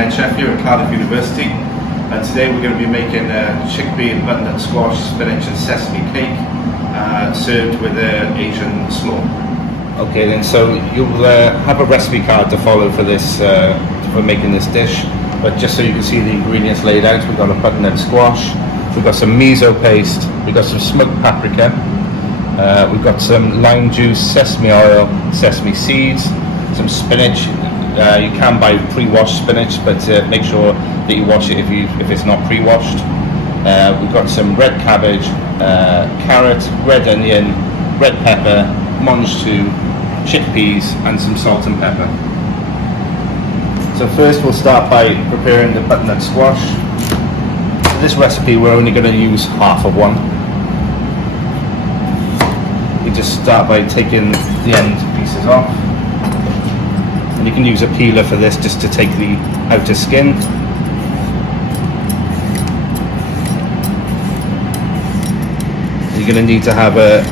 head chef here at Cardiff University, and today we're going to be making a chickpea butternut squash, spinach and sesame cake served with Asian slaw. Okay then, so you'll have a recipe card to follow for this, for making this dish, but just so you can see the ingredients laid out, we've got a butternut squash, we've got some miso paste, we've got some smoked paprika, we've got some lime juice, sesame oil, sesame seeds, some spinach. You can buy pre-washed spinach, but make sure that you wash it if it's not pre-washed. We've got some red cabbage, carrot, red onion, red pepper, mange tout, chickpeas and some salt and pepper. So first we'll start by preparing the butternut squash. For this recipe we're only going to use half of one. You just start by taking the end pieces off. And you can use a peeler for this just to take the outer skin. You're going to need to have a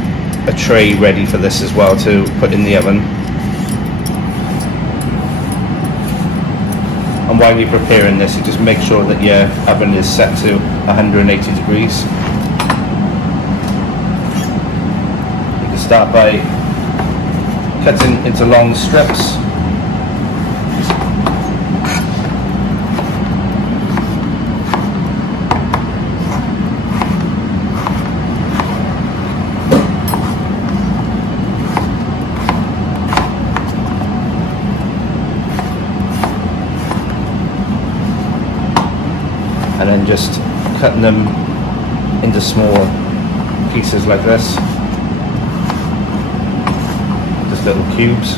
tray ready for this as well to put in the oven. And while you're preparing this, you just make sure that your oven is set to 180 degrees. You can start by cutting into long strips. And then just cutting them into small pieces like this, just little cubes.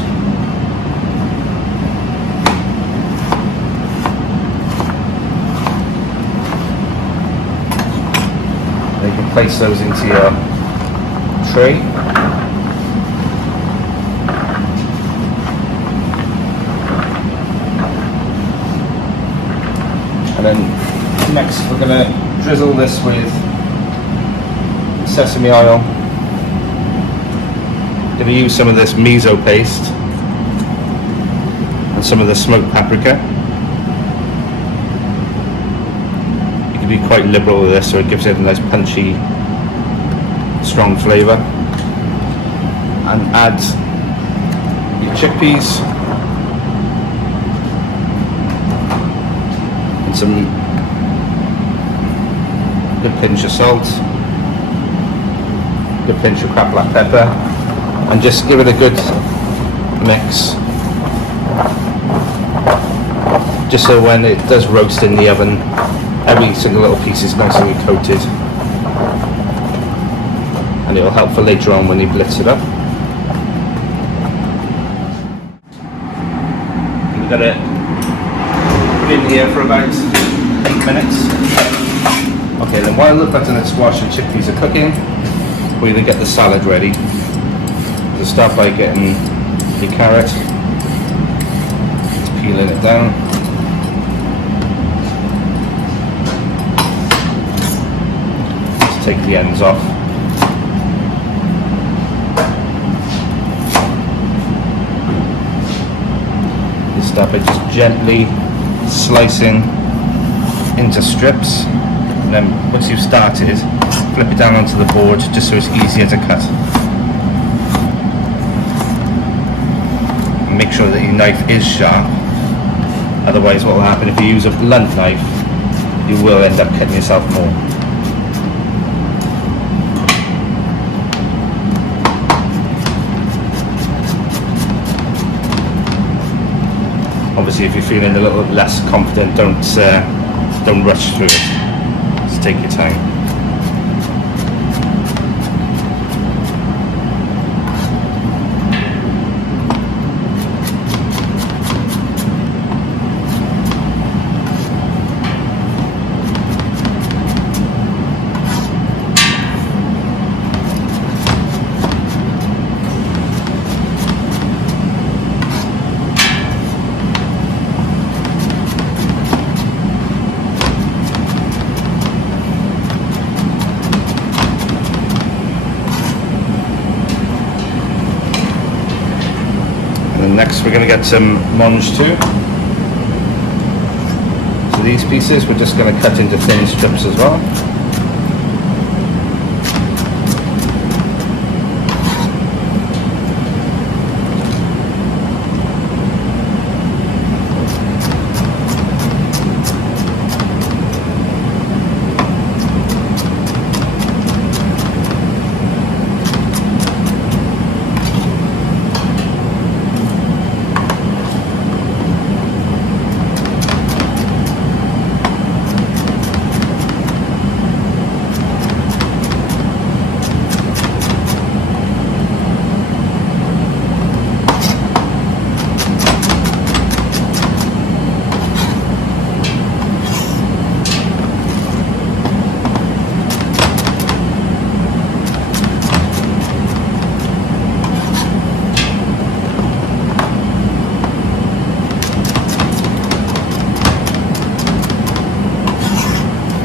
And you can place those into your tray. And then next we're going to drizzle this with sesame oil. Going to use some of this miso paste and some of the smoked paprika. You can be quite liberal with this so it gives it a nice punchy, strong flavour. And add your chickpeas and some good pinch of salt, good pinch of cracked black pepper, and just give it a good mix, just so when it does roast in the oven every single little piece is nicely coated, and it will help for later on when you blitz it up. We've got it in here for about 8 minutes. Okay, then while the butternut squash and chickpeas are cooking, we're going to get the salad ready. So start by getting your carrot, just peeling it down. Just take the ends off. You start by just gently slicing into strips. And then once you've started, flip it down onto the board just so it's easier to cut. And make sure that your knife is sharp, otherwise what will happen if you use a blunt knife, you will end up cutting yourself more. Obviously if you're feeling a little less confident, don't rush through it. Take your time. And next we're going to get some mange tout. these pieces, we're just going to cut into thin strips as well.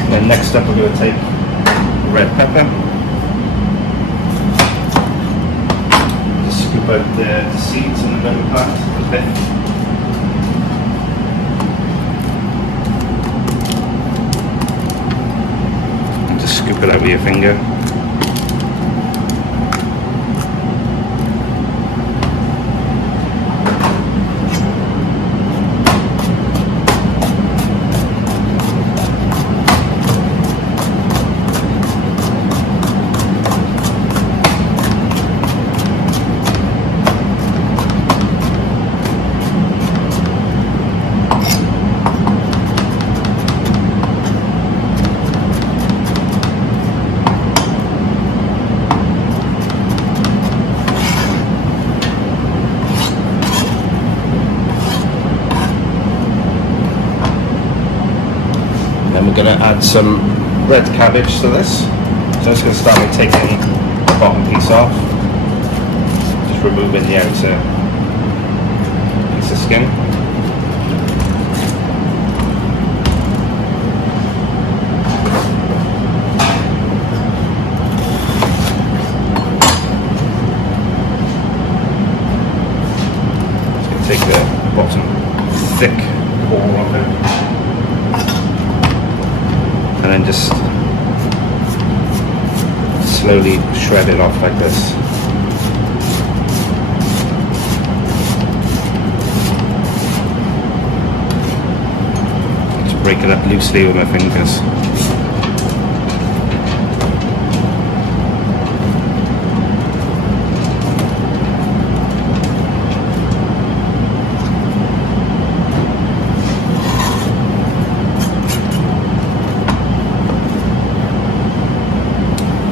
And next up we're going to take red pepper. Just scoop out the seeds in the middle part a bit. And just scoop it out with your finger. Then we're going to add some red cabbage to this. So I'm just going to start by taking the bottom piece off, just removing the outer piece of skin. Just going to take the bottom thick core off it. And then just slowly shred it off like this. Just break it up loosely with my fingers.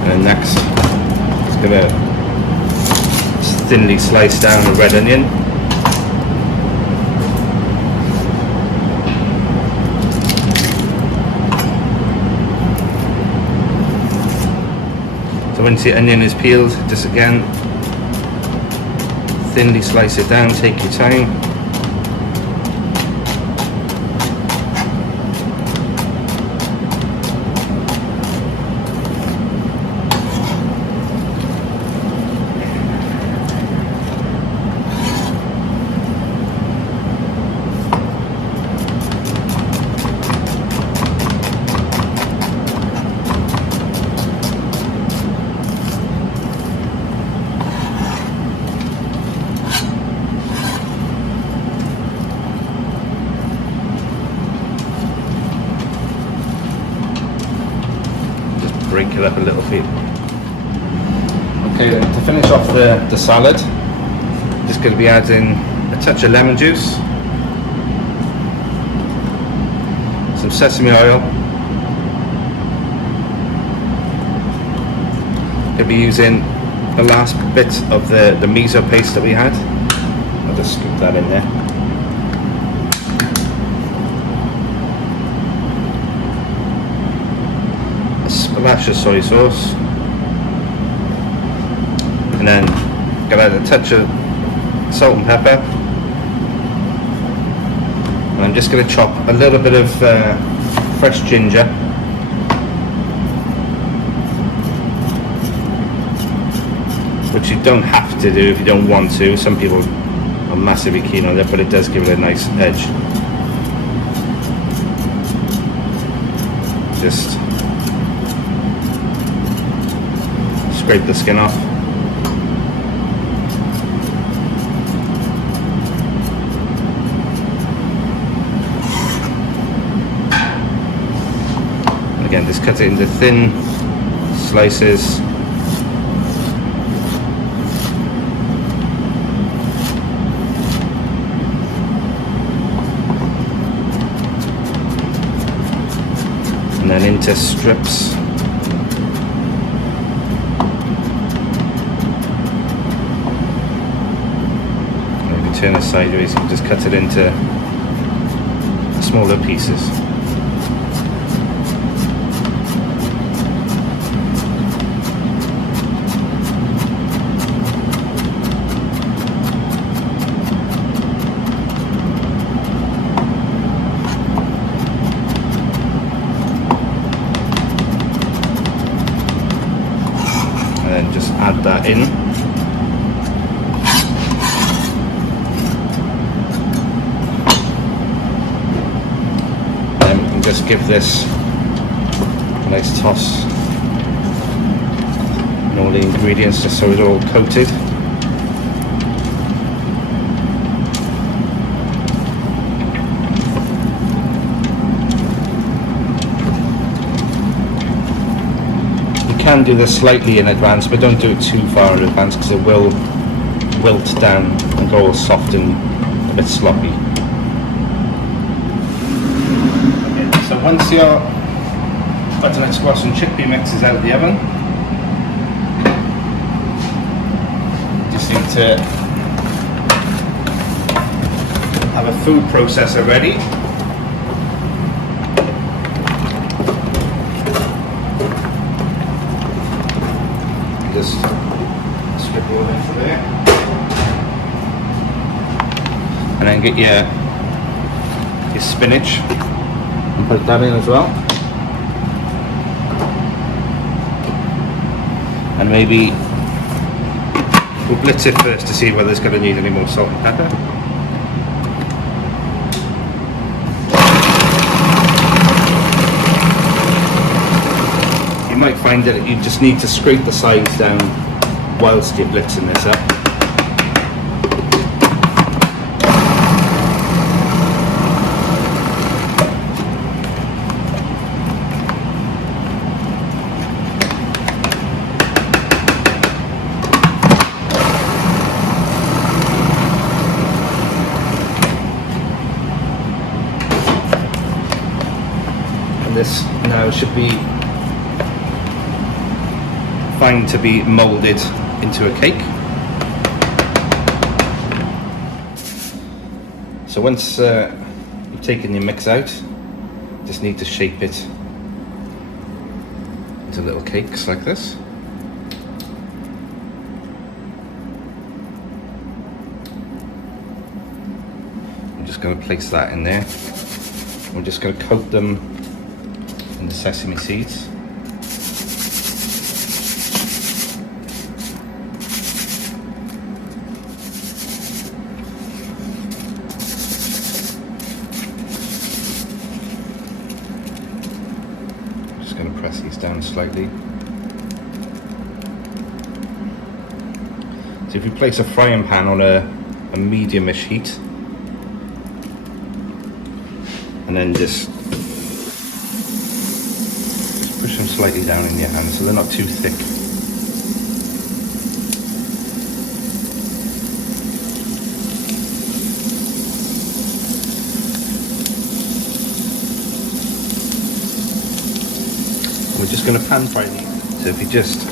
And next, just going to thinly slice down a red onion. So once the onion is peeled, just again, thinly slice it down, take your time. Break it up a little bit. Okay, then to finish off the salad, just going to be adding a touch of lemon juice, some sesame oil. Going to be using the last bit of the miso paste that we had. I'll just scoop that in there. Splash of soy sauce, and then gonna add a touch of salt and pepper, and I'm just going to chop a little bit of fresh ginger, which you don't have to do if you don't want to. Some people are massively keen on it, but it does give it a nice edge. just scrape the skin off. And again, just cut it into thin slices. And then into strips. And if you turn it sideways, you can just cut it into smaller pieces. And then just add that in. Then we can just give this a nice toss and all the ingredients just so it's all coated. You can do this slightly in advance, but don't do it too far in advance because it will wilt down and go all soft and a bit sloppy. Okay, so once your butternut squash and chickpea mix is out of the oven, you just need to have a food processor ready. Just strip all into there, and then get your spinach and put that in as well, and maybe we'll blitz it first to see whether it's going to need any more salt and pepper. You might find that you just need to scrape the sides down whilst you're blitzing this up. And this now should be fine to be moulded into a cake. So once you've taken your mix out, just need to shape it into little cakes like this. I'm just going to place that in there. We're just going to coat them in the sesame seeds. Going to press these down slightly. So if you place a frying pan on a medium-ish heat and then just push them slightly down in your hand so they're not too thick. We're just going to pan fry these. So if you just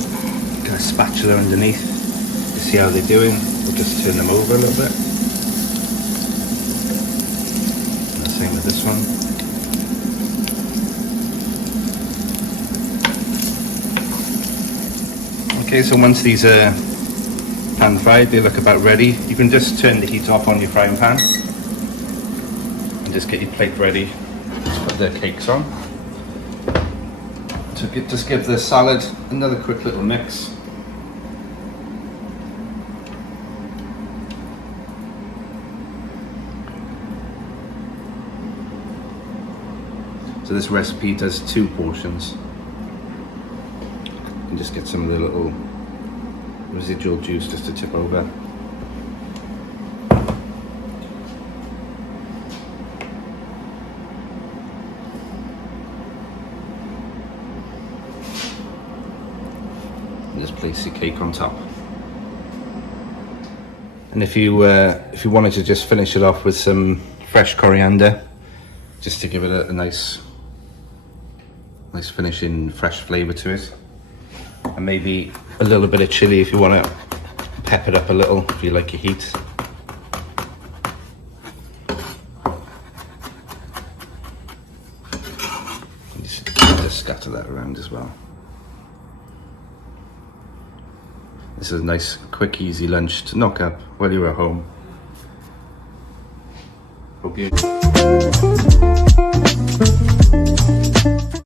get a spatula underneath to see how they're doing, we'll just turn them over a little bit. And the same with this one. Okay, so once these are pan fried, they look about ready. You can just turn the heat off on your frying pan and just get your plate ready. Just put the cakes on. So just give the salad another quick little mix. So So this recipe does 2 portions. And just get some of the little residual juice just to tip over. And just place your cake on top. And if you wanted to just finish it off with some fresh coriander, just to give it a nice finishing fresh flavour to it, and maybe a little bit of chilli if you want to pep it up a little, if you like your heat. Just scatter that around as well. This is a nice, quick, easy lunch to knock up while you're at home. Hope you